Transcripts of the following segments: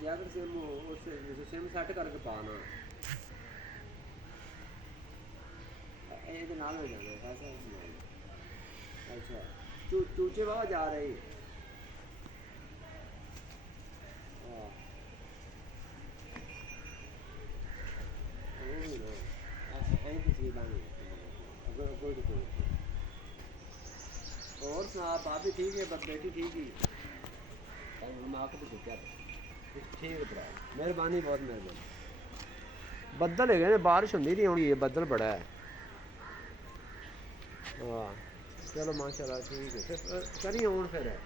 अगर सिम उस SIM set करके पाना ये नाल हो जाना ऐसा सुना। अच्छा चूचे बहुत जा रही। हाँ वो भी ना ऐसी तस्वीर बनी अगर कोई कोई और सुना भाभी ठीक है बस बेटी ठीक ही माँ को भी क्या ठीक है भरा मेहरबानी बहुत मेहरबानी। बदल है बारिश होंगी नहीं होनी बदल बड़ा है। हाँ चलो माशाल्लाह ठीक है फिर करिए हूँ फिर है।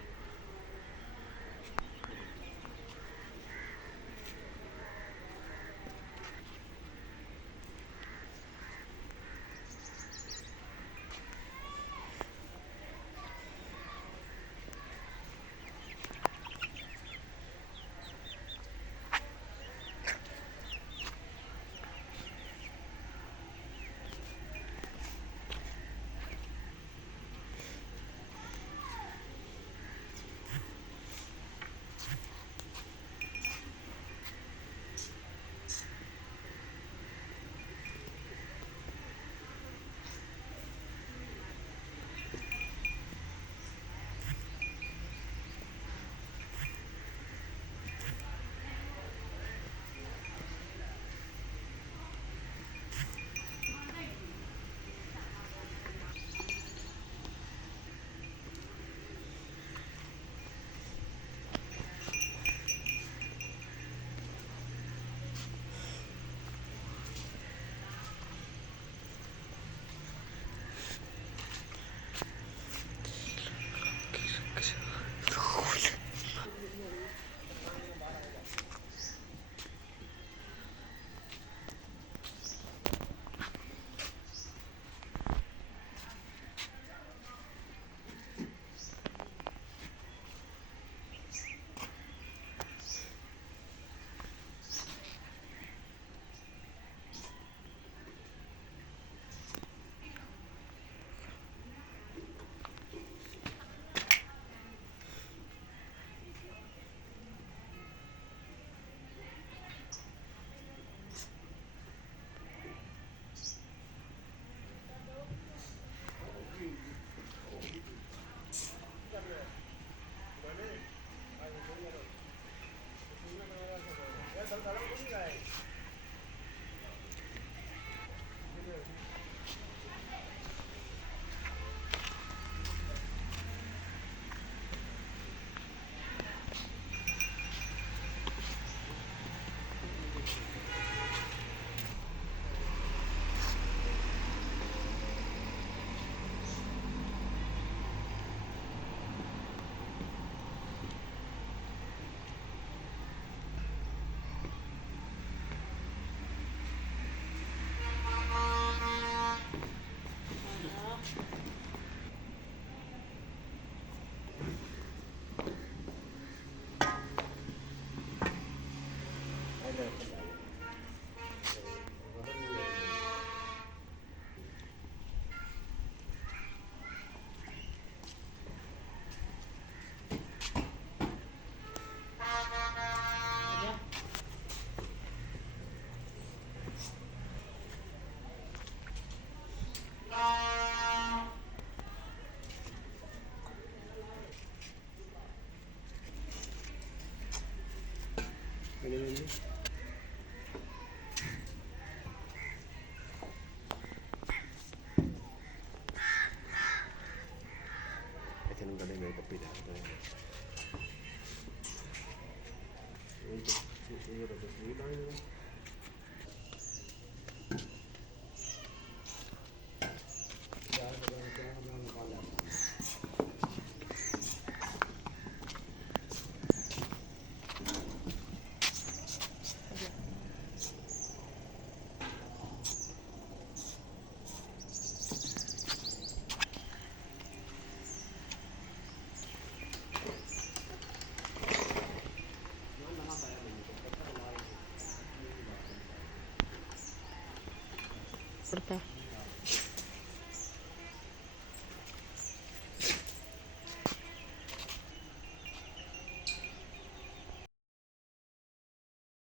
पड़ता है।